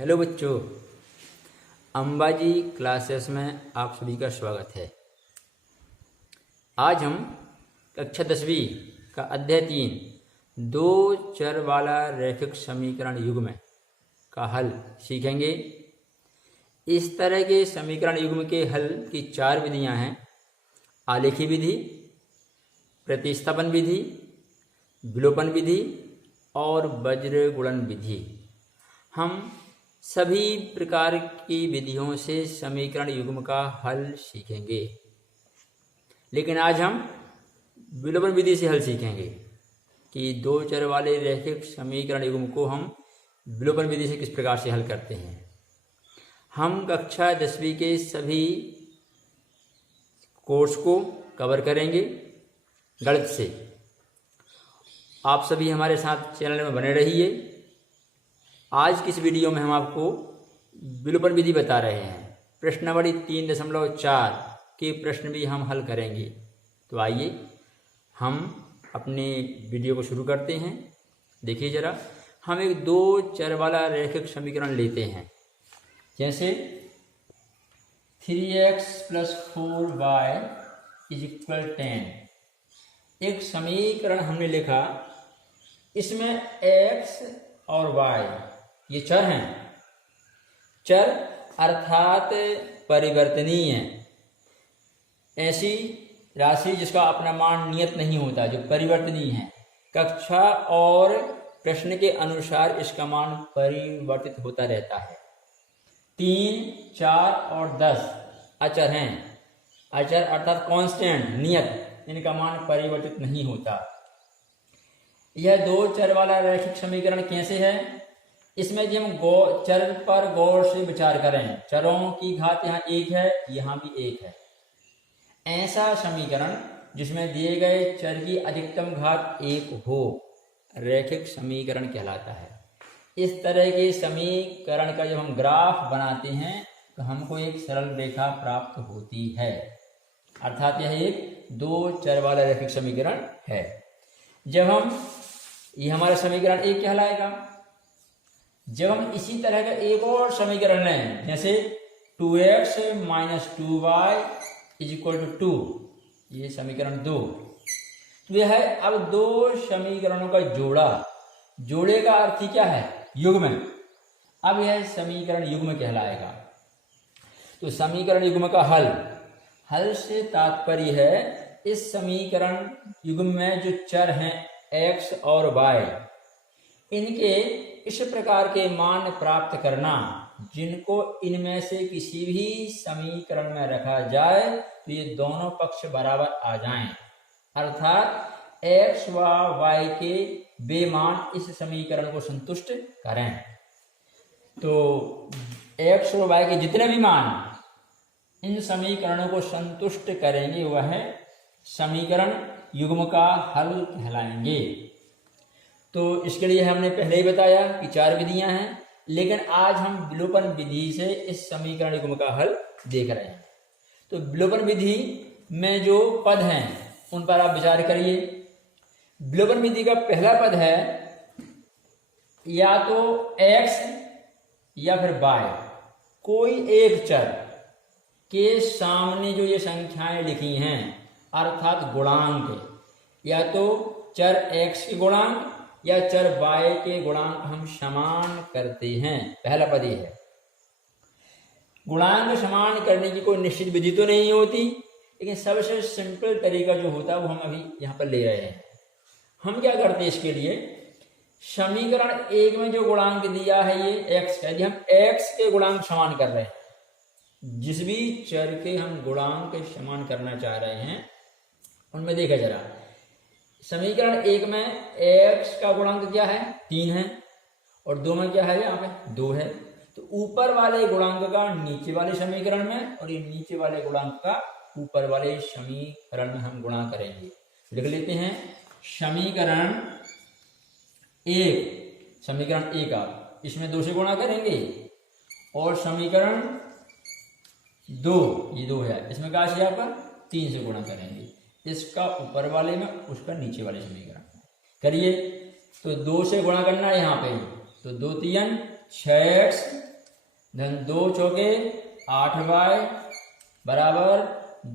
Hello बच्चों, Ambaji classes में आप सभी का स्वागत है। आज हम कक्षा 10वीं का अध्याय 3 दो चर वाला रैखिक समीकरण युग्म का हल सीखेंगे। इस तरह के समीकरण युग्म के हल की 4 विधियां हैं: आलेखी विधि, प्रतिस्थापन विधि, विलोपन विधि और वज्र गुणन विधि। हम सभी प्रकार की विधियों से समीकरण युग्म का हल सीखेंगे, लेकिन आज हम विलोपन विधि से हल सीखेंगे कि दो चर वाले रैखिक समीकरण युग्म को हम विलोपन विधि से किस प्रकार से हल करते हैं। हम कक्षा 10वीं के सभी कोर्स को कवर करेंगे गणित से। आप सभी हमारे साथ चैनल में बने रहिए। आज की इस वीडियो में हम आपको विलोपन विधि बता रहे हैं। प्रश्नावली 3.4 के प्रश्न भी हम हल करेंगे। तो आइए हम अपने वीडियो को शुरू करते हैं। देखिए जरा, हम एक दो चर वाला रैखिक समीकरण लेते हैं, जैसे 3x + 4y = 10। एक समीकरण हमने लिखा, इसमें x और y ये चर हैं। चर अर्थात परिवर्तनीय है, ऐसी राशि जिसका अपना मान नियत नहीं होता, जो परिवर्तनीय है। कक्षा और प्रश्न के अनुसार इसका मान परिवर्तित होता रहता है। 3, 4 और 10 अचर हैं। अचर अर्थात कांस्टेंट, नियत, इनका मान परिवर्तित नहीं होता। यह दो चर वाला रैखिक समीकरण कैसे है? इसमें यदि हम चर पर गौर से विचार करें, चरों की घात यहाँ 1 है, यहाँ भी 1 है। ऐसा समीकरण जिसमें दिए गए चर की अधिकतम घात 1 हो, रैखिक समीकरण कहलाता है। इस तरह के समीकरण का जब हम ग्राफ बनाते हैं तो हमको एक सरल रेखा प्राप्त होती है, अर्थात यह एक दो चर वाला रैखिक समीकरण है। जब हम ये हमारा समीकरण 1 कहलाएगा। जब हम इसी तरह का एक और समीकरण लें, जैसे 2x - 2y = 2, ये समीकरण 2, तो यह है अब दो समीकरणों का जोड़ा। जोड़े का अर्थ ही क्या है? युग्म। अब यह समीकरण युग्म कहलाएगा। तो समीकरण युग्म का हल से तात्पर्य है इस समीकरण युग्म में जो चर हैं x और y, इनके इस प्रकार के मान प्राप्त करना जिनको इनमें से किसी भी समीकरण में रखा जाए तो ये दोनों पक्ष बराबर आ जाएं, अर्थात x व y के वे मान इस समीकरण को संतुष्ट करें। तो x और y के जितने भी मान इन समीकरणों को संतुष्ट करेंगे वह समीकरण युग्म का हल कहलाएंगे। तो इसके लिए हमने पहले ही बताया कि 4 विधियां हैं, लेकिन आज हम विलोपन विधि से इस समीकरण युग्म का हल देख रहे हैं। तो विलोपन विधि में जो पद हैं उन पर आप विचार करिए। विलोपन विधि का पहला पद है या तो x या फिर y, कोई एक चर के सामने जो ये संख्याएं लिखी हैं, अर्थात गुणांक, या तो चर x के गुणांक या चर y के गुणांक हम समान करते हैं। पहला पद ये है। गुणांक समान करने की कोई निश्चित विधि तो नहीं होती, लेकिन सबसे सिंपल तरीका जो होता है वो हम अभी यहाँ पर ले रहे हैं। हम क्या करते हैं इसके लिए, समीकरण 1 में जो गुणांक दिया है ये x है, यदि हम x के गुणांक समान कर रहे हैं, जिस भी चर के हम गुणांक समान करना चाह रहे हैं उनमें देखा जरा, समीकरण 1 में x का गुणांक क्या है? 3 है, और 2 में क्या है? यहाँ पे 2 है। तो ऊपर वाले गुणांक का नीचे वाले समीकरण में और ये नीचे वाले गुणांक का ऊपर वाले समीकरण में हम गुणा करेंगे। लिख लेते हैं समीकरण 1 आप इसमें 2 से गुणा करेंगे, और समीकरण 2, ये 2 है, इसमें क्या है? यहाँ पर 3 से गुणा करेंगे। इसका ऊपर वाले में, उसका नीचे वाले समीकरण करिए। तो 2 से गुणा करना है यहाँ पे, तो 2 3 6x धन 2 चौके 8y बराबर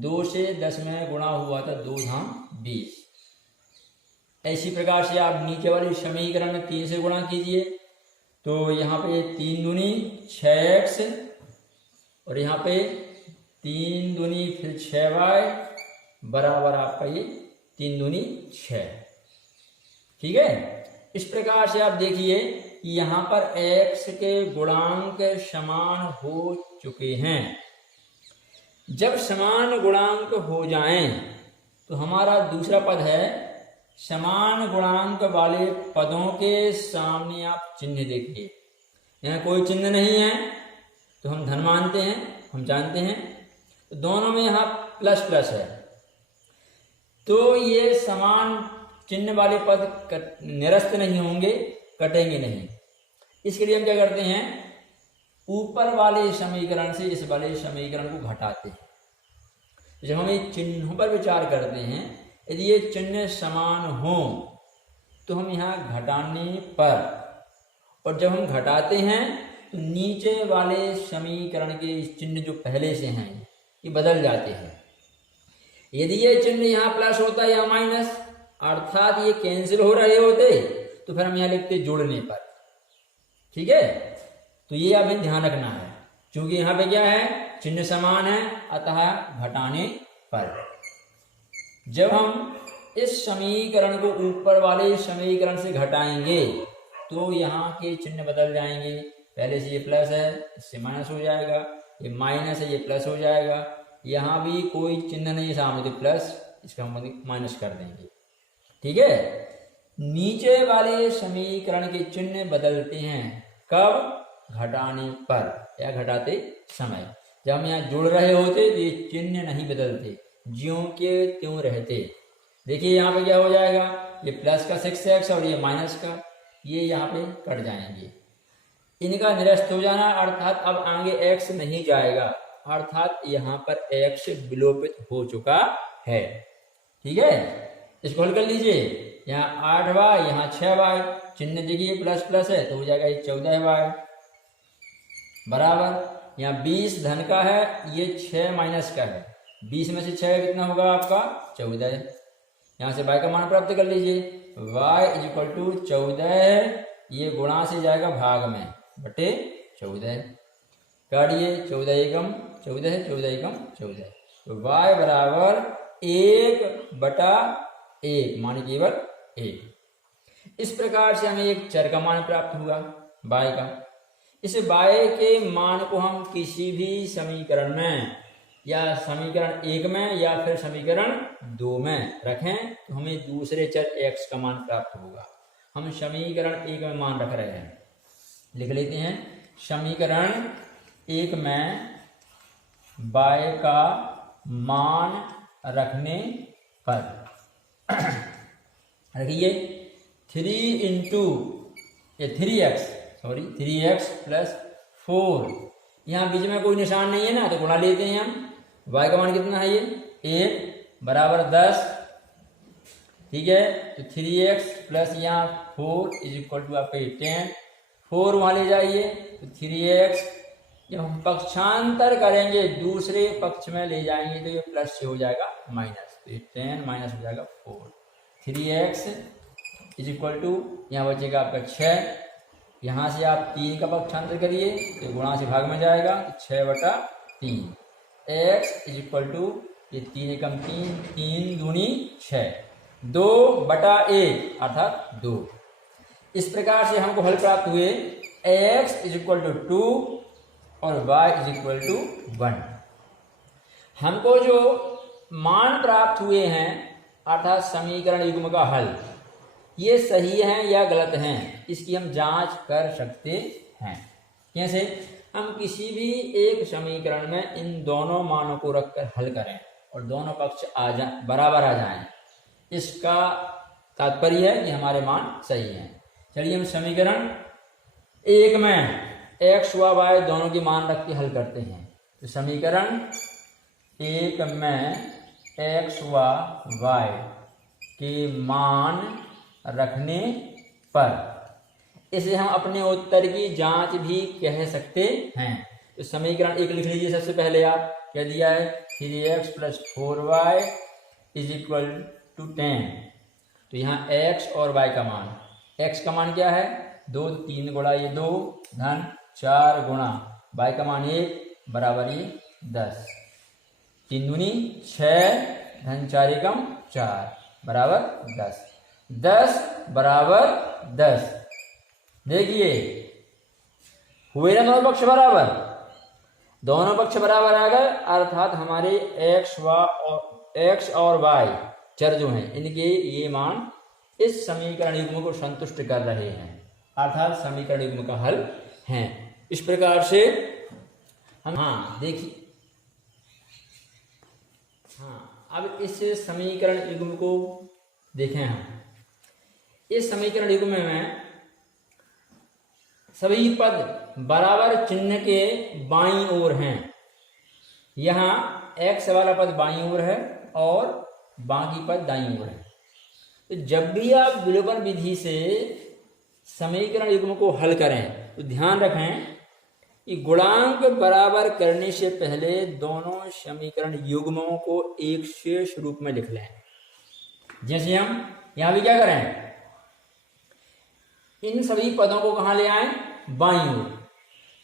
2 से 10 में गुणा हुआ था 2 धाम 20। इसी प्रकार से आप नीचे वाली समीकरण में 3 से गुणा कीजिए तो यहाँ पे 3 दूनी 6x और यहाँ पे 3 दूनी फिर 6y बराबर आपका ये 3 दूनी 6। ठीक है, इस प्रकार से आप देखिए कि यहाँ पर x के गुणांक समान हो चुके हैं। जब समान गुणांक हो जाएं तो हमारा दूसरा पद है समान गुणांक वाले पदों के सामने आप चिन्ह देखिए। यहाँ कोई चिन्ह नहीं है तो हम धन मानते हैं, हम जानते हैं, तो दोनों में यहाँ प्लस प्लस है तो ये समान चिन्ह वाले पद निरस्त नहीं होंगे, कटेंगे नहीं। इसके लिए हम क्या करते हैं, ऊपर वाले समीकरण से इस वाले समीकरण को घटाते हैं। जब हम इन चिन्हों पर विचार करते हैं, यदि ये चिन्ह समान हो तो हम यहाँ घटाने पर, और जब हम घटाते हैं तो नीचे वाले समीकरण के चिन्ह जो पहले से हैं ये बदल जाते हैं। यदि ये चिन्ह यहाँ प्लस होता या माइनस अर्थात ये कैंसिल हो रहे होते तो फिर हम यहाँ लिखते जोड़ने पर। ठीक है, तो ये आपने ध्यान रखना है क्योंकि यहाँ पे क्या है, चिन्ह समान है अतः घटाने पर। जब हम इस समीकरण को ऊपर वाले समीकरण से घटाएंगे तो यहाँ के चिन्ह बदल जाएंगे। पहले से ये प्लस है इससे माइनस हो जाएगा, ये माइनस है ये प्लस हो जाएगा, यहाँ भी कोई चिन्ह नहीं है सामने तो प्लस, इसका हम माइनस कर देंगे। ठीक है, नीचे वाले समीकरण के चिन्ह बदलते हैं कब, घटाने पर या घटाते समय। जब हम यहाँ जोड़ रहे होते तो ये चिन्ह नहीं बदलते, ज्यों के त्यों रहते। देखिए यहाँ पे क्या हो जाएगा, ये प्लस का 6x और ये माइनस का, ये यहाँ पे कट जाएंगे, इनका निरस्त हो जाना अर्थात अब आगे x नहीं जाएगा, अर्थात यहाँ पर x विलोपित हो चुका है। ठीक है, इसको हल कर लीजिए। यहाँ 8y यहाँ 6y, चिन्ह देखिए प्लस प्लस है तो हो जाएगा ये 14y बराबर, यहाँ 20 धन का है ये 6 माइनस का है, 20 में से 6 कितना होगा आपका 14। यहाँ से y का मान प्राप्त कर लीजिए, y इज इक्वल टू 14, ये गुणा से जाएगा भाग में बटे 14, काटिए 14 एकम 14 14 एकम 14, तो y बराबर 1/1 मान केवल 1। इस प्रकार से हमें एक चर का मान प्राप्त हुआ y का। इस y के मान को हम किसी भी समीकरण में या समीकरण 1 में या फिर समीकरण 2 में रखें तो हमें दूसरे चर x का मान प्राप्त होगा। हम समीकरण 1 में मान रख रहे हैं, लिख लेते हैं। समीकरण 1 में y का मान रखने पर रखिए 3x प्लस 4, यहाँ बीच में कोई निशान नहीं है ना तो गुणा लेते हैं हम। y का मान कितना है, ये 1 बराबर 10। ठीक है, तो 3x प्लस यहाँ 4 इज इक्वल टू आपका 10, 4 वहाँ ले जाइए तो 3x, जब हम पक्षांतर करेंगे दूसरे पक्ष में ले जाएंगे तो ये प्लस से हो जाएगा माइनस, तो ये 10 माइनस हो जाएगा 4। 3x इज इक्वल टू यहाँ बचेगा आपका 6, यहाँ से आप 3 का पक्षांतर करिए तो गुणा से भाग में जाएगा, 6/3। x इज इक्वल टू ये 3 एकम 3, 3 दूनी 6, 2/1 अर्थात 2। इस प्रकार से हमको हल प्राप्त हुए x इज इक्वल टू 2 और y इज इक्वल टू 1। हमको जो मान प्राप्त हुए हैं अर्थात समीकरण युग्म का हल, ये सही है या गलत हैं, इसकी हम जांच कर सकते हैं। कैसे, हम किसी भी एक समीकरण में इन दोनों मानों को रखकर हल करें और दोनों पक्ष बराबर आ जाएं, इसका तात्पर्य है कि हमारे मान सही हैं। चलिए हम समीकरण 1 में x व y दोनों के मान रख के हल करते हैं। तो समीकरण 1 में x व y के मान रखने पर इसे हम अपने उत्तर की जांच भी कह सकते हैं। तो समीकरण एक लिख लीजिए। सबसे पहले आप क्या दिया है, 3x + 4y = 10। तो यहाँ x और y का मान, x का मान क्या है 2, 3 गुणा ये 2 धन 4 गुणा y का मान 1 बराबर ये 10। 3 दूनी 6 धन 4 एकम 4 बराबर 10। 10 बराबर 10। देखिए हुए ना दोनों पक्ष बराबर, दोनों पक्ष बराबर आ गए, अर्थात हमारे x और y चर जो हैं इनके ये मान इस समीकरण युग्म को संतुष्ट कर रहे हैं, अर्थात समीकरण युग्म का हल है। इस प्रकार से हम देखिए अब इस समीकरण युग्म को देखें। हम इस समीकरण युग्म में सभी पद बराबर चिन्ह के बाईं ओर हैं। यहाँ x वाला पद बाईं ओर है और बाकी पद दाईं ओर है। तो जब भी आप विलोपन विधि से समीकरण युग्म को हल करें तो ध्यान रखें कि गुणांक बराबर करने से पहले दोनों समीकरण युग्मों को एक शेष रूप में लिख लें। जैसे हम यहां भी क्या करें, इन सभी पदों को कहां ले आए, बाईं ओर।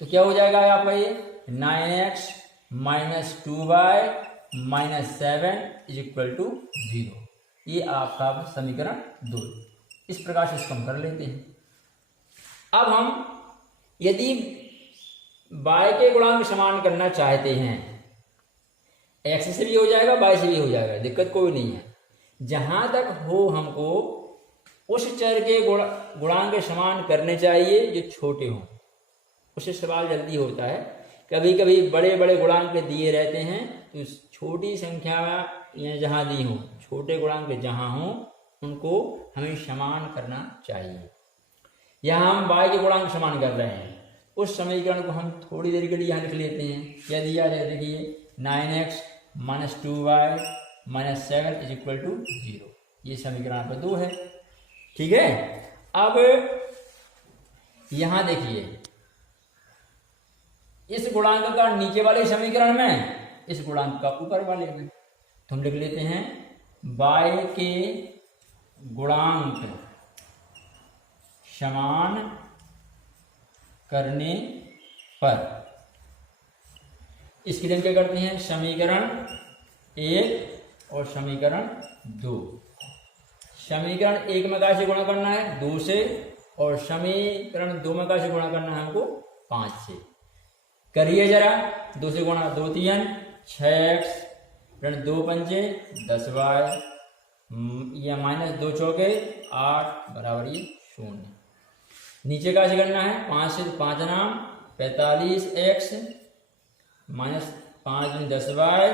तो क्या हो जाएगा आपका ये 9x - 2y - 7 = 0। ये आपका समीकरण 2। इस प्रकार से इसको हम कर लेते हैं। अब हम यदि y के गुणांक समान करना चाहते हैं, x से भी हो जाएगा y से भी हो जाएगा, दिक्कत कोई नहीं है। जहां तक हो हमको उस चर के गुणांक समान करने चाहिए जो छोटे हों। उससे सवाल जल्दी होता है, कभी कभी बड़े बड़े गुणांक दिए रहते हैं तो छोटी संख्या जहां दी हो, छोटे गुणांक जहां हो उनको हमें समान करना चाहिए। यहाँ हम y के गुणांक समान कर रहे हैं, उस समीकरण को हम थोड़ी देर के लिए यहाँ लिख लेते हैं। क्या दिया जाए, देखिए 9x - 2y - 7 = 0। ये समीकरण पर 2 है, ठीक है। अब यहां देखिए इस गुणांक का नीचे वाले समीकरण में, इस गुणांक का ऊपर वाले में। तो हम लिख लेते हैं y के गुणांक समान करने पर, इसके लिए हम क्या करते हैं, समीकरण 1 और समीकरण 2। समीकरण 1 में कैसे गुणा करना है, 2 से, और समीकरण 2 में कैसे गुणा करना है हमको, 5 से। करिए जरा, 2 से गुणा 2 3 6x ऋण 2 पंजे 10y या -2 चौके 8 बराबर ये 0। नीचे कैसे करना है, 5 से 5 नाम 45x -5 × 10y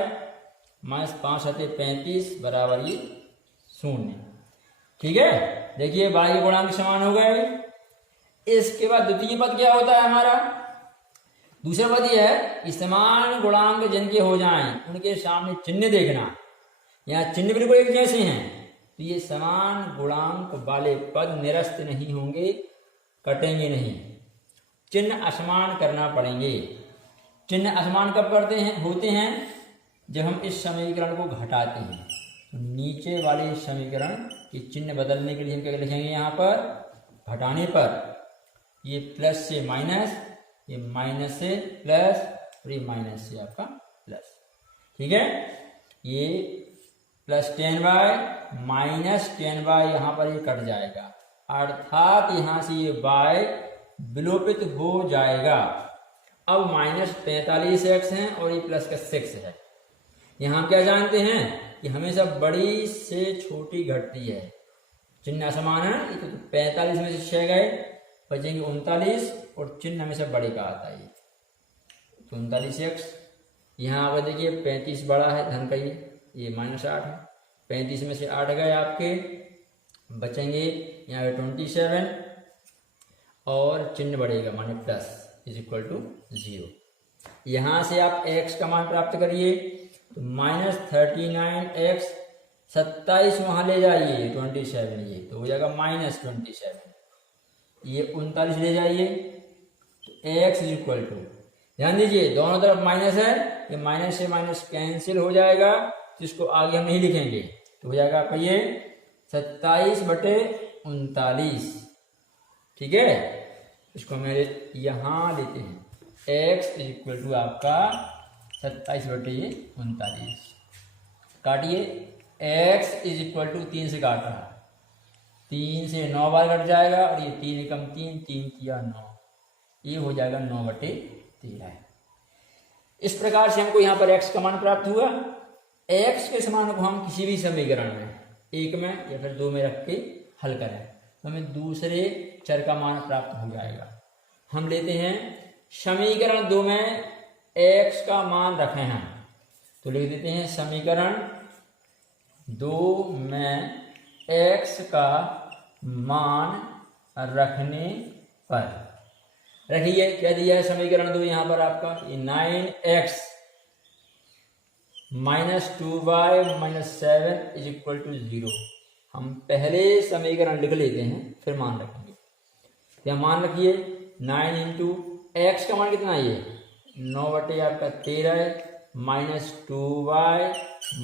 -5 × 35 बराबर ये 0। ठीक है। देखिए y के गुणांक समान हो गए। इसके बाद द्वितीय पद क्या होता है हमारा, दूसरा पद यह है कि समान गुणांक जिनके हो जाएं उनके सामने चिन्ह देखना। यहाँ चिन्ह बिल्कुल एक जैसे हैं तो ये समान गुणांक वाले पद निरस्त नहीं होंगे, कटेंगे नहीं, चिन्ह असमान करना पड़ेंगे। चिन्ह असमान कब करते हैं, होते हैं जब हम इस समीकरण को घटाते हैं। तो नीचे वाले समीकरण के चिन्ह बदलने के लिए हम क्या लिखेंगे, यहाँ पर घटाने पर ये प्लस से माइनस, ये माइनस से प्लस और ये माइनस से आपका प्लस। ठीक है, ये प्लस 10y माइनस 10y यहाँ पर ये कट जाएगा, अर्थात यहाँ से ये y विलोपित हो जाएगा। अब -45x है और ये प्लस का 6 है। यहाँ हम क्या जानते हैं कि हमेशा बड़ी से छोटी घटती है, चिन्ह असमान है। ये तो 45 में से 6 गए, बचेंगे 39 और चिन्ह हमेशा बड़े का आता है, तो 39x। यहाँ पर देखिए 35 बड़ा है धन का, ये -8 है। 35 में से 8 गए आपके, बचेंगे यहाँ पे 27 और चिन्ह बढ़ेगा माने प्लस =0। यहाँ से आप x का मान प्राप्त करिए तो -39x 27 वहाँ ले जाइए 27 ये तो हो जाएगा -27। ये 39 ले जाइए, तो x इज इक्वल टू, ध्यान दीजिए दोनों तरफ माइनस है, ये माइनस से माइनस कैंसिल हो जाएगा, जिसको आगे हम नहीं लिखेंगे, तो हो जाएगा आपका ये 27/39। ठीक है, इसको हम यहाँ लेते हैं, x इज इक्वल टू आपका 27/39। काटिए, x इज इक्वल टू 3 से काट रहा है, 3 से 9 बार कट जाएगा, और ये 3 एकम 3, 3 किया 9, ये हो जाएगा 9/13। इस प्रकार से हमको यहाँ पर x का मान प्राप्त हुआ। x के समान को हम किसी भी समीकरण में, एक में या फिर दो में रख के हल करें तो हमें दूसरे चर का मान प्राप्त हो जाएगा। हम लेते हैं समीकरण 2 में x का मान रखे हैं, तो लिख देते हैं समीकरण 2 में x का मान रखने पर, रखिए क्या दिया है समीकरण 2 यहाँ पर आपका, ये 9x minus 2y minus 7 is equal to 0। हम पहले समीकरण लिख लेते हैं फिर मान रखेंगे। क्या मान रखिए, 9 इंटू एक्स का मान कितना है, ये 9/13 minus 2y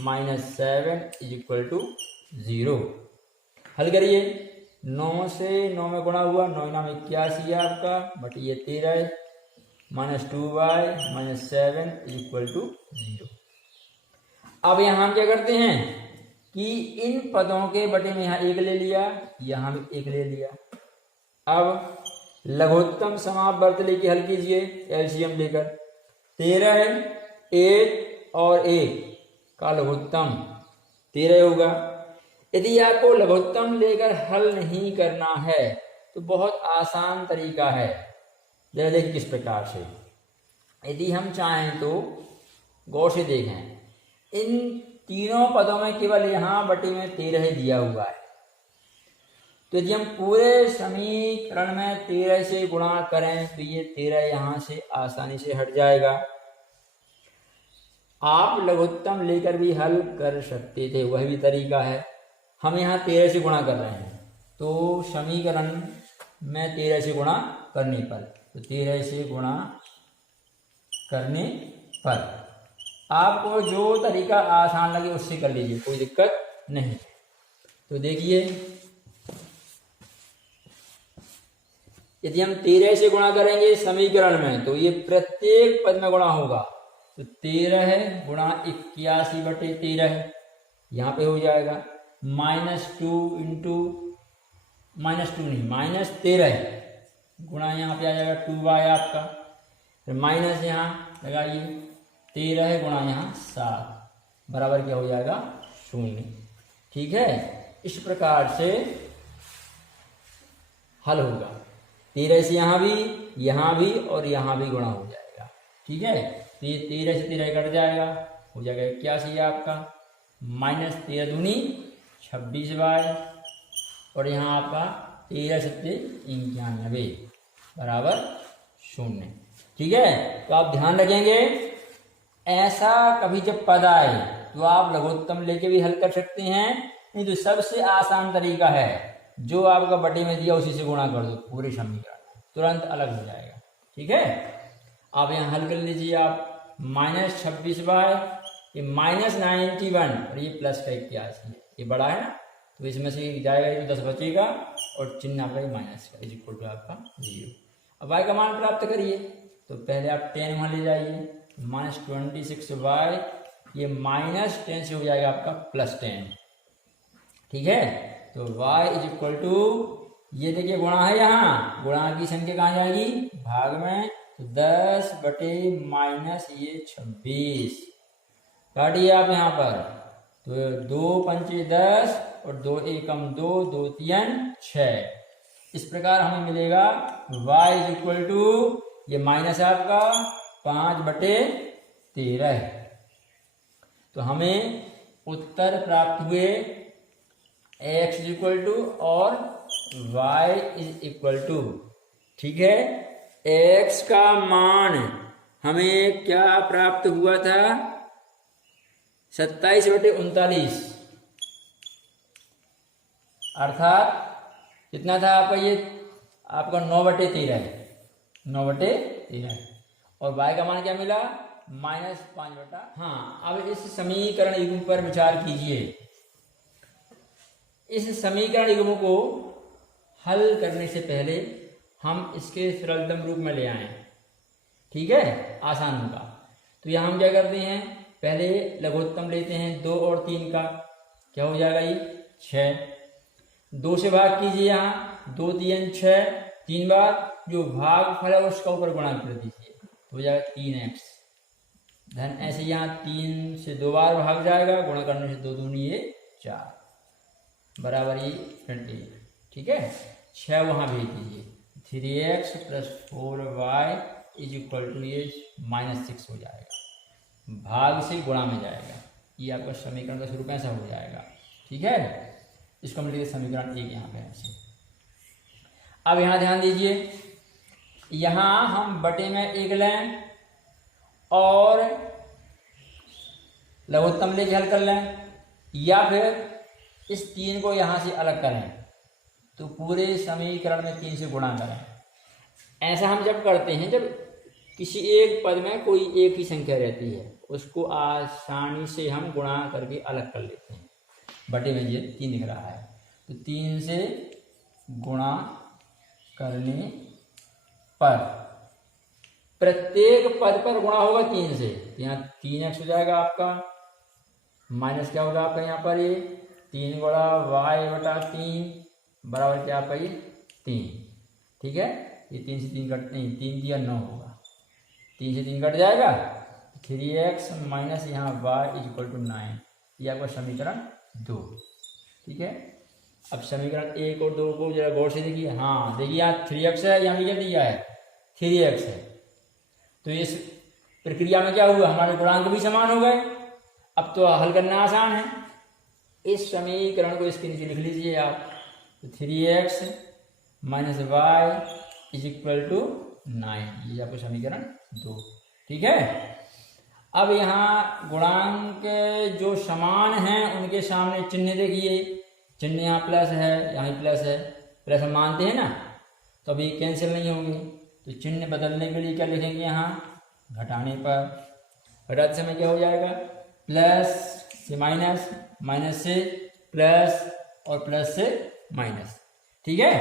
minus 7 is equal to 0। हल करिए, 9 से 9 में गुणा हुआ, 9 नाम 81 है आपका, बट ये 13 minus 2y minus 7 is equal to 0। अब यहाँ हम क्या करते हैं कि इन पदों के बटे में यहाँ 1 ले लिया, यहाँ भी 1 ले लिया। अब लघुत्तम समापवर्त लेके हल कीजिए एलसीएम लेकर, 13 1 और 1 का लघुत्तम 13 होगा। यदि आपको लघुत्तम लेकर हल नहीं करना है तो बहुत आसान तरीका है, जरा देखिए किस प्रकार से। यदि हम चाहें तो गौर से देखें, इन तीनों पदों में केवल यहाँ बटे में 13 ही दिया हुआ है, तो यदि हम पूरे समीकरण में 13 से गुणा करें तो ये 13 यहाँ से आसानी से हट जाएगा। आप लघुत्तम लेकर भी हल कर सकते थे, वह भी तरीका है। हम यहाँ 13 से गुणा कर रहे हैं, तो समीकरण में 13 से गुणा करने पर, तो 13 से गुणा करने पर आपको जो तरीका आसान लगे उससे कर लीजिए, कोई दिक्कत नहीं। तो देखिए, यदि हम 13 से गुणा करेंगे समीकरण में तो ये प्रत्येक पद में गुणा होगा, तो 13 गुणा 81/13 यहाँ पे हो जाएगा, -2 इंटू -2 नहीं -13 गुणा यहाँ पे आ जाएगा 2y आपका, फिर माइनस यहाँ लगाइए 13 गुणा यहाँ 7 बराबर क्या हो जाएगा 0। ठीक है, इस प्रकार से हल होगा। 13 से यहाँ भी और यहाँ भी गुणा हो जाएगा। ठीक है, तो ये 13 से 13 कट जाएगा, हो जाएगा 81 आपका, -13 दूनी 26y, और यहाँ आपका 13 7 91 बराबर 0। ठीक है, तो आप ध्यान रखेंगे, ऐसा कभी जब पद आए तो आप लघुत्तम लेके भी हल कर सकते हैं, नहीं तो सबसे आसान तरीका है जो आपका बटे में दिया उसी से गुणा कर दो, पूरे समीकरण तुरंत अलग हो जाएगा। ठीक है, आप यहाँ हल कर लीजिए। आप -26y, ये -91 और ये प्लस का 81, ये बड़ा है ना, तो इसमें से जाएगा ये 10 बचेगा और चिन्ह आपका माइनस का, इज इक्वल टू आपका 0। अब y का मान प्राप्त करिए, तो पहले आप 10 वहाँ ले जाइए, -26y, ये -10 से हो जाएगा आपका +10। ठीक है, तो y इज इक्वल टू, ये देखिए गुणा है, यहाँ गुणा की संख्या कहाँ जाएगी भाग में, तो 10 बटे माइनस ये 26 काटिए आप यहाँ पर, तो 2 पंचे 10 और 2 एकम 2, 2 3 6। इस प्रकार हमें मिलेगा y इज इक्वल टू, ये माइनस आपका 5/13। तो हमें उत्तर प्राप्त हुए x इज इक्वल टू और y इज इक्वल टू। ठीक है, x का मान हमें क्या प्राप्त हुआ था 27/39, अर्थात कितना था आपका ये आपका 9/13 है, 9/13। और y का मान क्या मिला? -5/। हाँ, अब इस समीकरण युग्म पर विचार कीजिए। इस समीकरण युग्म को हल करने से पहले हम इसके सरलतम रूप में ले आए, ठीक है, आसान होगा। तो यहाँ हम क्या करते हैं, पहले लघुत्तम लेते हैं 2 और 3 का, क्या हो जाएगा ये 6। 2 से भाग कीजिए, यहाँ 2 3 6, 3 बार जो भाग फल है उसका ऊपर गुणा कर दीजिए, तो हो जाएगा 3x। धन ऐसे यहाँ 3 से 2 बार भाग जाएगा, गुणा करने से 2 दूनी ये 4, बराबर ये 28, ठीक है। 6 वहाँ भेज दीजिए, 3x + 4y = ये -6 हो जाएगा, भाग से गुणा में जाएगा। ये आपका समीकरण का स्वरूप ऐसा हो जाएगा, ठीक है। इसको हम लिखते समीकरण 1 यहाँ पे ऐसे। अब यहाँ ध्यान दीजिए, यहाँ हम बटे में 1 लें और लघुत्तम लेके हल कर लें, या फिर इस 3 को यहाँ से अलग करें तो पूरे समीकरण में 3 से गुणा करें। ऐसा हम जब करते हैं, जब किसी एक पद में कोई एक ही संख्या रहती है, उसको आसानी से हम गुणा करके अलग कर लेते हैं। बटे में ये 3 दिख रहा है, तो 3 से गुणा करने पर प्रत्येक पद पर गुणा होगा 3 से, यहाँ 3x हो जाएगा आपका, माइनस क्या होगा आपका यहाँ पर ये 3 गुणा y/3 बराबर क्या आपका ये 3, ठीक है। ये 3 से 3 कट नहीं, 3 दिया 9 होगा, 3 से 3 कट जाएगा, 3x माइनस यहाँ y = 9, ये आपका समीकरण 2, ठीक है। अब समीकरण 1 और 2 को जरा गौर से देखिए। हाँ देखिए, यहाँ 3x है, यहाँ क्या दिया है 3x है, तो इस प्रक्रिया में क्या हुआ, हमारे गुणांक भी समान हो गए। अब तो हल करना आसान है। इस समीकरण को इसके नीचे लिख लीजिए आप, तो 3x माइनस y = 9, ये आपको समीकरण 2, ठीक है। अब यहाँ गुणांक जो समान हैं उनके सामने चिन्ह देखिए, चिन्ह यहाँ प्लस है, यहाँ प्लस है, प्लस हम मानते हैं ना, तो अभी कैंसिल नहीं होंगे, तो चिन्ह बदलने के लिए क्या लिखेंगे, यहाँ घटाने पर घटाते समय क्या हो जाएगा, प्लस से माइनस, माइनस से प्लस और प्लस से माइनस, ठीक है।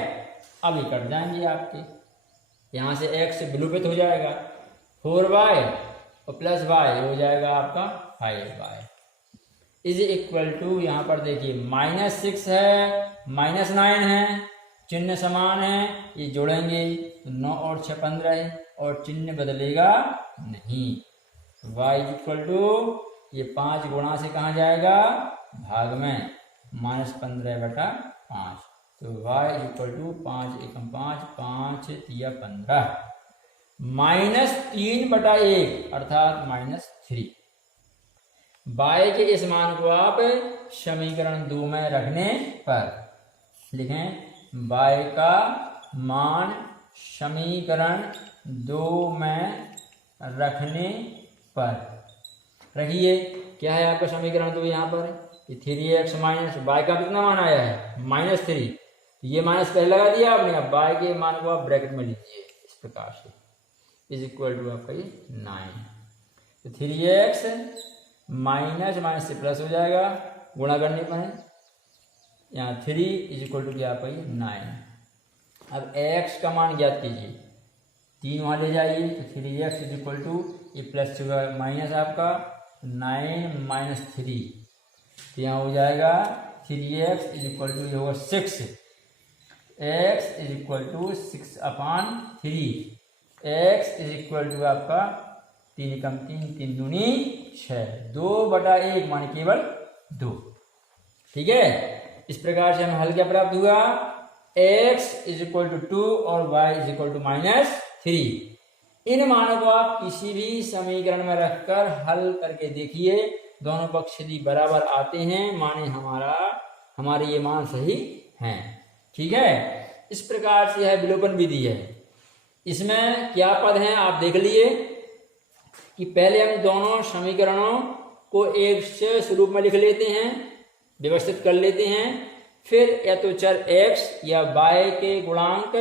अब ये कट जाएंगे आपके, यहाँ से x विलोपित हो जाएगा, 4y और प्लस y हो जाएगा आपका 5y = यहाँ पर देखिए -6 है, -9 है, चिन्ह समान है, ये जोड़ेंगे तो 9 और 6 15 है, और चिन्ह बदलेगा नहीं। y = ये 5 गुणा से कहाँ जाएगा, भाग में, -15/5, तो y = 5 एकम 5, 5 तिया 15, -3/1 अर्थात -3। y के इस मान को आप समीकरण 2 में रखने पर लिखें, y का मान समीकरण 2 में रखने पर, रखिए क्या है आपका समीकरण 2 यहाँ पर, 3x माइनस y का कितना मान आया है -3, ये माइनस पहले लगा दिया आपने। अब y के मान को आप ब्रैकेट में लीजिए इस प्रकार से, = आपका ये 9, तो 3x माइनस से प्लस हो जाएगा, गुणा करने पर यहाँ 3 = क्या आपका ये 9। अब x का मान ज्ञात कीजिए, 3 वहाँ ले जाइए, तो 3x = ये प्लस माइनस आपका 9 - 3, तो यहाँ हो जाएगा 3x = ये होगा 6, x = 6/3, x = आपका 3 कम 3, 3 दूनी 6, 2/1 माने केवल 2, ठीक है। इस प्रकार से हमें हल क्या प्राप्त हुआ, x = 2 और y = -3। इन मानों को आप किसी भी समीकरण में रखकर हल करके देखिए, दोनों पक्ष यदि बराबर आते हैं माने हमारे ये मान सही हैं, ठीक है। इस प्रकार से यह विलोपन विधि है। इसमें क्या पद हैं आप देख लिए कि पहले हम दोनों समीकरणों को एक से स्वरूप में लिख लेते हैं, व्यवस्थित कर लेते हैं, फिर या तो चर x या y के गुणांक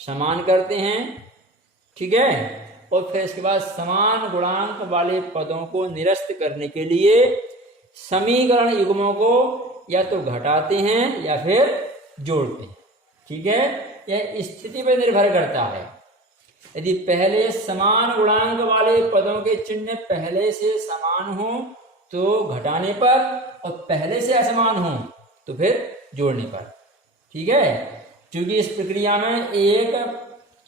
समान करते हैं, ठीक है। और फिर इसके बाद समान गुणांक वाले पदों को निरस्त करने के लिए समीकरण युग्मों को या तो घटाते हैं या फिर जोड़ते हैं, ठीक है। यह स्थिति पर निर्भर करता है। यदि पहले समान गुणांक वाले पदों के चिन्ह पहले से समान हो तो घटाने पर, और पहले से असमान हो तो फिर जोड़ने पर, ठीक है। क्योंकि इस प्रक्रिया में एक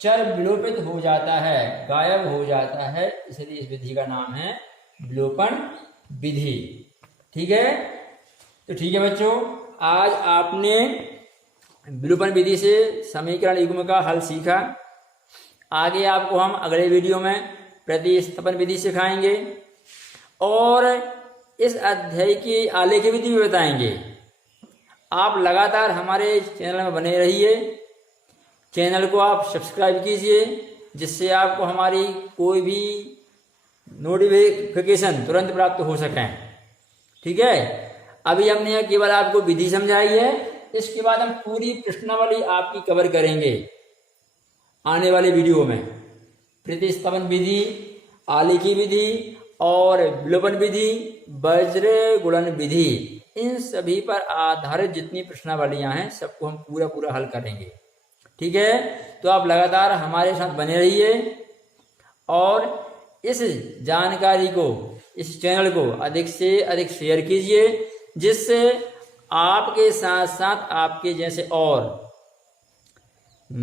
चर विलोपित हो जाता है, गायब हो जाता है, इसलिए इस विधि का नाम है विलोपन विधि, ठीक है। तो ठीक है बच्चों, आज आपने विलोपन विधि से समीकरण युग्म का हल सीखा। आगे आपको हम अगले वीडियो में प्रतिस्थापन विधि सिखाएंगे और इस अध्याय की आलेख विधि भी बताएंगे। आप लगातार हमारे चैनल में बने रहिए, चैनल को आप सब्सक्राइब कीजिए, जिससे आपको हमारी कोई भी नोटिफिकेशन तुरंत प्राप्त हो सके, ठीक है। अभी हमने केवल आपको विधि समझाई है, इसके बाद हम पूरी प्रश्नावली आपकी कवर करेंगे आने वाले वीडियो में। प्रतिस्थापन विधि, आलेखी विधि और विलोपन विधि, वज्र गुणन विधि, इन सभी पर आधारित जितनी प्रश्नावलियां हैं सबको हम पूरा हल करेंगे, ठीक है। तो आप लगातार हमारे साथ बने रहिए और इस जानकारी को, इस चैनल को अधिक से अधिक शेयर कीजिए, जिससे आपके साथ साथ आपके जैसे और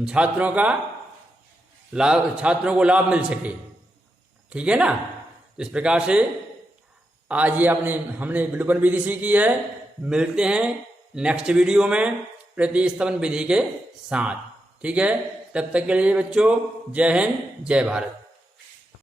छात्रों को लाभ मिल सके, ठीक है ना। तो इस प्रकार से आज ये हमने विलोपन विधि सीखी है। मिलते हैं नेक्स्ट वीडियो में प्रतिस्थापन विधि के साथ, ठीक है। तब तक के लिए बच्चों, जय हिंद, जय भारत।